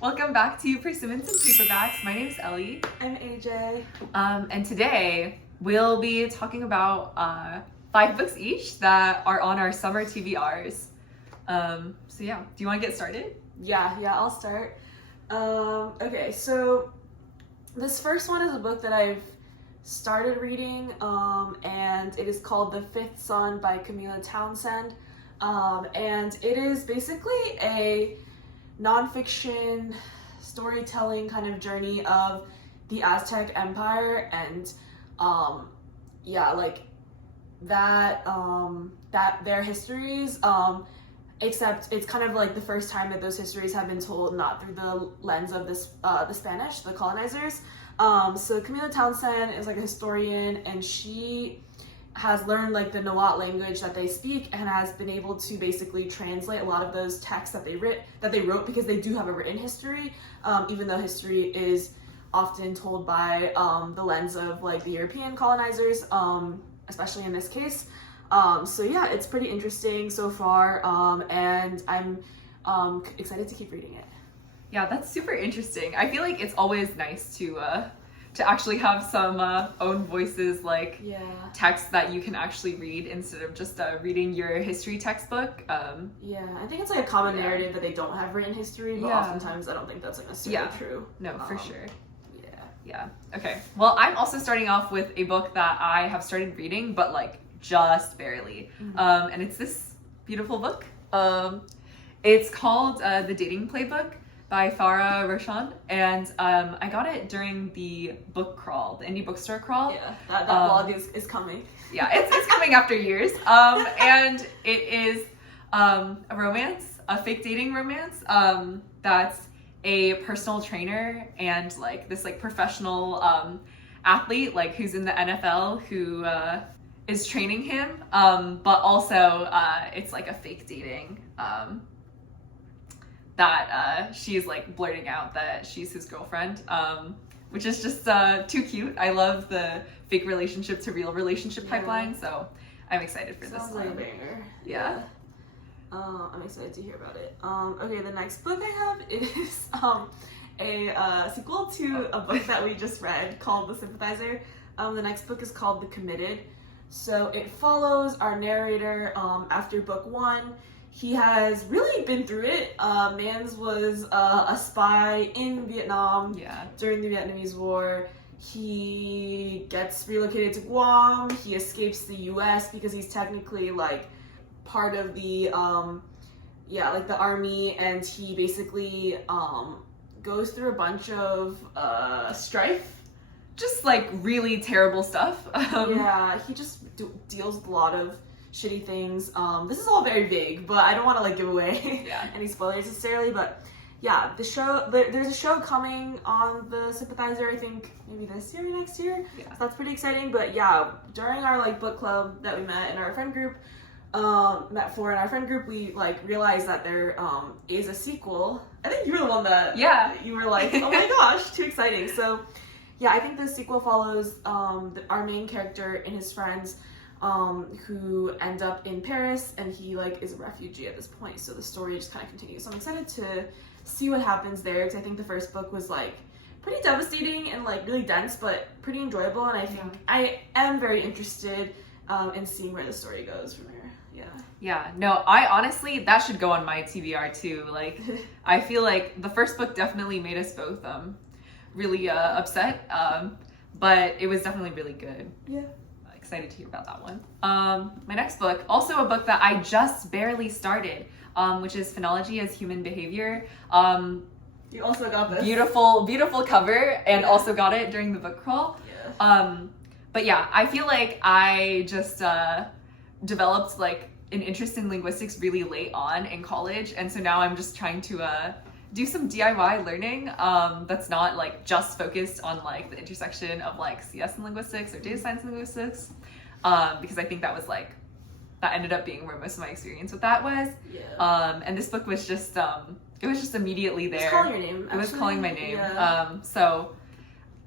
Welcome back to Persimmons and Paperbacks. My name is Ellie. I'm AJ. And today we'll be talking about 5 books each that are on our summer TBRs. So yeah, do you want to get started? Yeah, I'll start. Okay, so this first one is a book that I've started reading, and it is called The Fifth Son by Camilla Townsend. And it is basically a nonfiction storytelling kind of journey of the Aztec Empire and that their histories, except it's kind of like the first time that those histories have been told not through the lens of the Spanish, the colonizers. So Camilla Townsend is like a historian, and she has learned like the Nahuatl language that they speak and has been able to basically translate a lot of those texts that they wrote because they do have a written history, even though history is often told by the lens of like the European colonizers, especially in this case. So yeah, it's pretty interesting so far, and I'm excited to keep reading it. Yeah, that's super interesting. I feel like it's always nice to actually have some own voices, like text that you can actually read instead of just reading your history textbook. Yeah, I think it's like a common narrative that they don't have written history, but oftentimes I don't think that's like necessarily true. No, for sure. Yeah. Okay. Well, I'm also starting off with a book that I have started reading, but like just barely. And it's this beautiful book. It's called The Dating Playbook by Farah Roshan, and I got it during the book crawl, the indie bookstore crawl. Yeah, that blog is coming. Yeah, it's coming after years. And it is a romance, a fake dating romance, that's a personal trainer and like this like professional athlete, like who's in the NFL, who is training him, but also it's like a fake dating that she's like blurting out that she's his girlfriend, which is just too cute. I love the fake relationship to real relationship pipeline, so I'm excited for this one. Sounds like a banger. Yeah. I'm excited to hear about it. Okay, the next book I have is a sequel to a book that we just read called The Sympathizer. The next book is called The Committed. So it follows our narrator after book 1. He has really been through it. Mans was a spy in Vietnam during the Vietnamese War. He gets relocated to Guam. He escapes the US because he's technically like part of the the army, and he basically goes through a bunch of strife. Just like really terrible stuff. He just deals with a lot of shitty things. This is all very vague, but I don't want to like give away any spoilers necessarily. But yeah, there's a show coming on The Sympathizer, I think maybe this year or next year. So that's pretty exciting. But yeah, during our like book club that we met in our friend group, we like realized that there is a sequel. I think you were the one that you were like, oh my gosh, too exciting. So yeah, I think the sequel follows our main character and his friends who end up in Paris, and he like is a refugee at this point, so the story just kind of continues. So I'm excited to see what happens there, because I think the first book was like pretty devastating and like really dense, but pretty enjoyable, and I think I am very interested in seeing where the story goes from here. No, I honestly, that should go on my TBR too. Like I feel like the first book definitely made us both really upset, but it was definitely really good. Excited to hear about that one. My next book, also a book that I just barely started, which is Phonology as Human Behavior. You also got this. Beautiful cover, and also got it during the book crawl. But yeah, I feel like I just developed like an interest in linguistics really late on in college, and so now I'm just trying to do some DIY learning that's not like just focused on like the intersection of like CS and linguistics or data science and linguistics, because I think that ended up being where most of my experience with that was. And this book was just it was just immediately there. It was calling your name. It was calling my name. So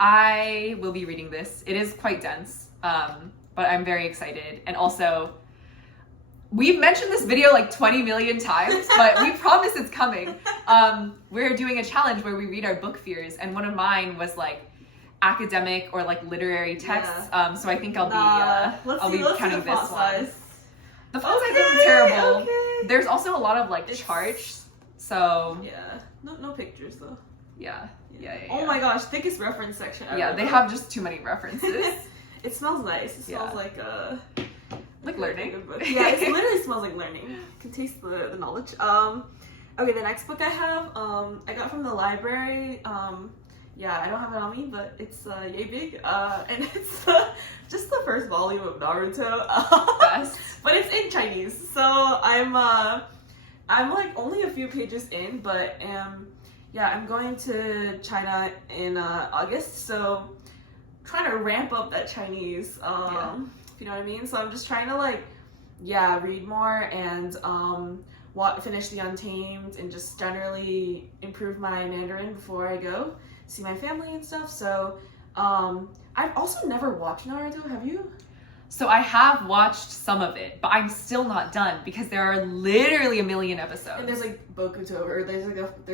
I will be reading this. It is quite dense, but I'm very excited. And also, we've mentioned this video like 20 million times, but we promise it's coming. We're doing a challenge where we read our book fears, and one of mine was like academic or like literary texts. So I think I'll be counting this one. The font size isn't terrible. Okay. There's also a lot of like charts. So yeah, no pictures though. Yeah. Oh my gosh, thickest reference section ever. Yeah, they have just too many references. It smells nice. It smells like learning. A book. Yeah, it literally smells like learning. You can taste the knowledge. Okay, the next book I have, I got from the library. Yeah, I don't have it on me, but it's yay big. And it's just the first volume of Naruto. Best. But it's in Chinese, so I'm like only a few pages in, but yeah, I'm going to China in August, so trying to ramp up that Chinese. If you know what I mean. So I'm just trying to like, read more and finish the Untamed and just generally improve my Mandarin before I go see my family and stuff. So I've also never watched Naruto. Have you? So I have watched some of it, but I'm still not done because there are literally a million episodes. And there's like Bokuto, or there's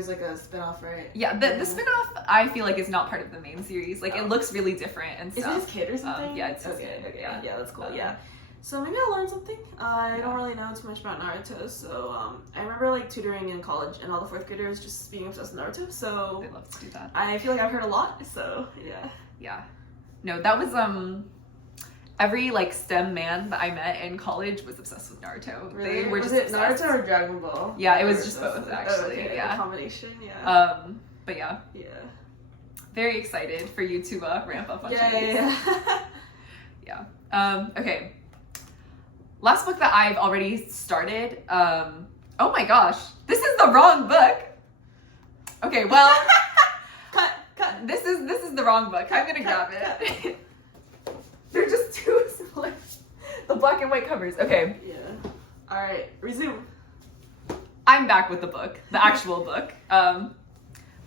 like a spinoff, right? Yeah, the spinoff I feel like is not part of the main series. Like it looks really different and stuff. Is it his kid or something? Yeah, it's his kid. kid. Yeah, that's cool. Yeah. So maybe I'll learn something. I don't really know too much about Naruto, so I remember like tutoring in college and all the 4th graders just being obsessed with Naruto. So they love to do that. I feel like I've heard a lot. So yeah. Yeah. No, that was every like STEM man that I met in college was obsessed with Naruto. Really? They were was just it obsessed. Naruto or Dragon Ball? Yeah, it was just both actually. Okay, yeah. A combination. Yeah. But yeah. Yeah. Very excited for you to ramp up on Chinese. Yeah. Okay. Last book that I've already started. Oh my gosh, this is the wrong book. Okay, well, cut. This is the wrong book. I'm gonna grab it. They're just too similar. The black and white covers. Okay. Yeah. All right. Resume. I'm back with the book, the actual book.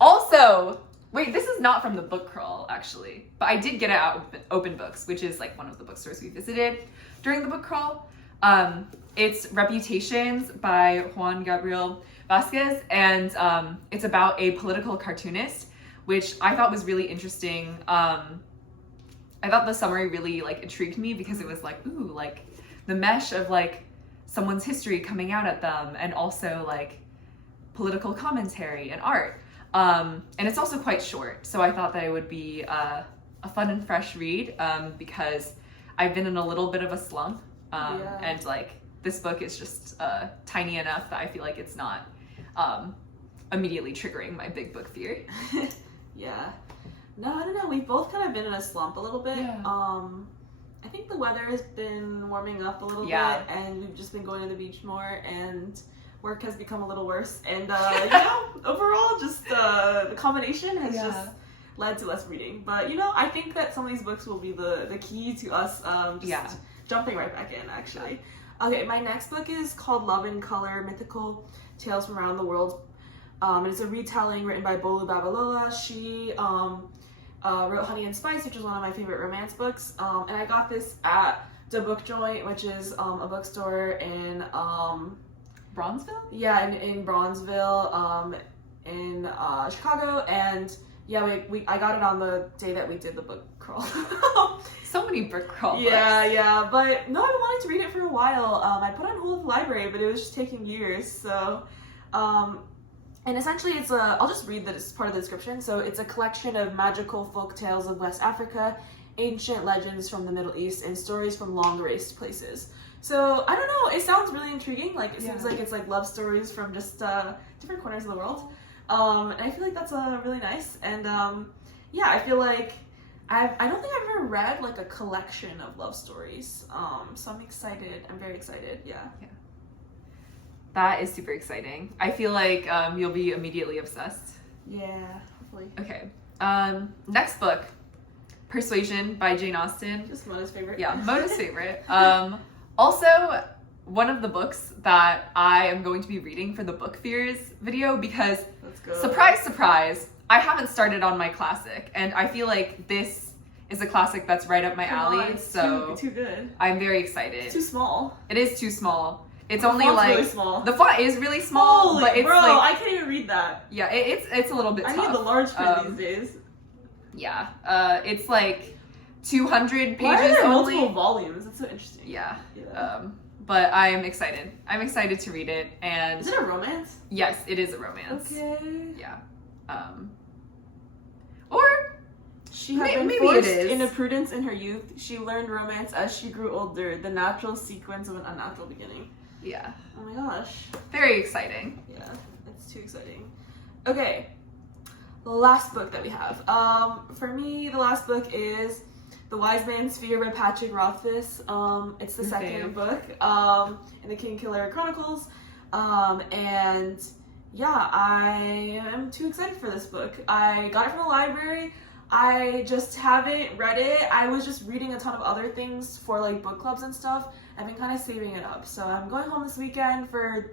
Also, wait, this is not from the book crawl actually, but I did get it out of Open Books, which is like one of the bookstores we visited during the book crawl. It's Reputations by Juan Gabriel Vasquez, and it's about a political cartoonist, which I thought was really interesting. I thought the summary really like intrigued me because it was like, ooh, like the mesh of like someone's history coming out at them, and also like political commentary and art. And it's also quite short, so I thought that it would be a fun and fresh read because I've been in a little bit of a slump, and like this book is just tiny enough that I feel like it's not immediately triggering my big book fear. Yeah. No, I don't know. We've both kind of been in a slump a little bit. Yeah. I think the weather has been warming up a little bit, and we've just been going to the beach more, and work has become a little worse. And overall, just the combination has just led to less reading. But I think that some of these books will be the key to us jumping right back in. Actually, okay. My next book is called Love in Color: Mythical Tales from Around the World. And it's a retelling written by Bolu Babalola. She wrote Honey and Spice, which is one of my favorite romance books. And I got this at The Book Joint, which is a bookstore in Bronzeville? Yeah, in Bronzeville, in Chicago. And yeah, I got it on the day that we did the book crawl. So many book crawl books. Yeah. But no, I've been wanting to read it for a while. I put on hold at the library, but it was just taking years. So, and essentially it's I'll just read this part of the description. So it's a collection of magical folk tales of West Africa, ancient legends from the Middle East, and stories from long erased places. So I don't know, it sounds really intriguing. Like it seems like it's like love stories from just different corners of the world. And I feel like that's really nice. And I feel like I don't think I've ever read like a collection of love stories. So I'm excited. I'm very excited. Yeah. That is super exciting. I feel like you'll be immediately obsessed. Yeah, hopefully. Okay. Next book, Persuasion by Jane Austen. Just Mona's favorite. Yeah, Mona's favorite. Also, one of the books that I am going to be reading for the Book Fears video because, surprise, surprise, I haven't started on my classic, and I feel like this is a classic that's right up my alley. It's so too good. I'm very excited. It's too small. It is too small. It's The only font's like really small. the font is really small, Holy, but it's bro, like I can't even read that. yeah, it's a little bit I tough. need the large print these days. Yeah, it's like 200 pages Why are there only. multiple volumes? That's so interesting. Yeah. Yeah. But I'm excited. I'm excited to read it, and Is it a romance? yes, it is a romance. Okay. Yeah. Or She had been maybe it forced is. into prudence in her youth. She learned romance as she grew older, the natural sequence of an unnatural beginning. yeah, Oh my gosh. very exciting. Yeah, that's too exciting. Okay, the last book that we have. For me, the last book is The Wise Man's Fear by Patrick Rothfuss. It's the Your second fave. book in the King Killer Chronicles. And yeah, I am too excited for this book. I got it from the library. I just haven't read it. I was just reading a ton of other things for like book clubs and stuff. I've been kind of saving it up. So I'm going home this weekend for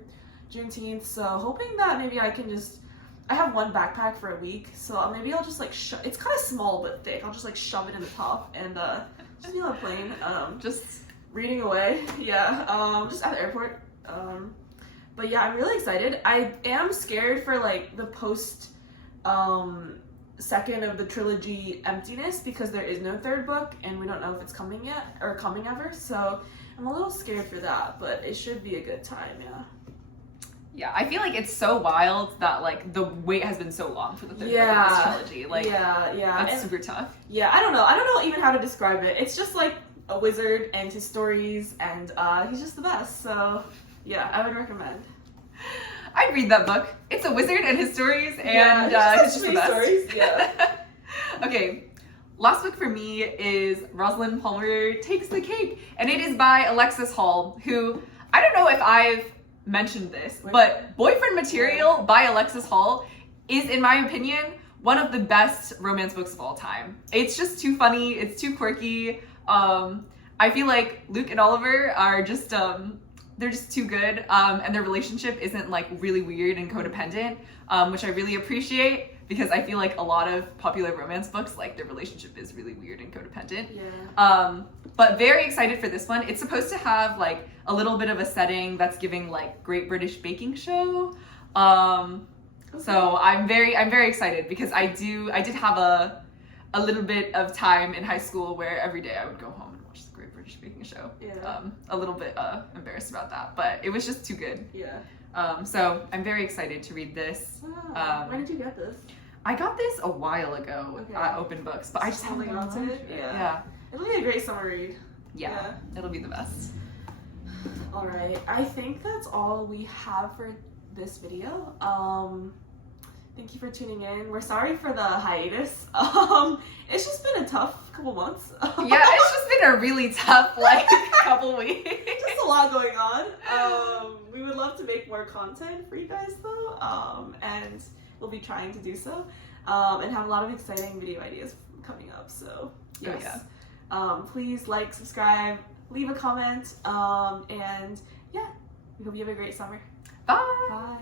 Juneteenth. So hoping that maybe I can just, I have one backpack for a week. So maybe I'll just like, it's kind of small but thick. I'll just like shove it in the top and just be on a plane. Just Reading away. Yeah. Just at the airport. But yeah, I'm really excited. I am scared for like the post second of the trilogy emptiness because there is no third book and we don't know if it's coming yet or coming ever. So I'm a little scared for that, but it should be a good time. yeah, I feel like it's so wild that like the wait has been so long for the third book Yeah. of this trilogy. Like Yeah. that's And- super tough. Yeah, I don't know even how to describe it. It's just like a wizard and his stories, and he's just the best. So yeah, I would recommend. I'd read that book. It's a wizard and his stories, and it's it's just the sweet best. stories. Yeah. Okay, last book for me is Rosalind Palmer Takes the Cake, and it is by Alexis Hall, who, I don't know if I've mentioned this, but Boyfriend Material by Alexis Hall is, in my opinion, one of the best romance books of all time. It's just too funny, it's too quirky. I feel like Luke and Oliver are just, they're just too good, and their relationship isn't like really weird and codependent, which I really appreciate because I feel like a lot of popular romance books, like their relationship is really weird and codependent. Yeah. But very excited for this one. It's supposed to have like a little bit of a setting that's giving like Great British Baking Show. So I'm very excited because I did have a little bit of time in high school where every day I would go home and watch the Great British Baking Show. Yeah. A little bit embarrassed about that, but it was just too good. Yeah. So I'm very excited to read this. Wow. When did you get this? I got this a while ago Okay. at Open Books, but I just haven't Holding gotten on to around it? to Yeah. It'll be a great summer read. Yeah, it'll be the best. All right, I think that's all we have for this video. Thank you for tuning in. We're sorry for the hiatus. It's just been a tough couple months. Yeah, it's just been a really tough like couple weeks. Just a lot going on. We would love to make more content for you guys though, and we'll be trying to do so, and have a lot of exciting video ideas coming up. So yes, please like, subscribe, leave a comment, and yeah, we hope you have a great summer. Bye. Bye.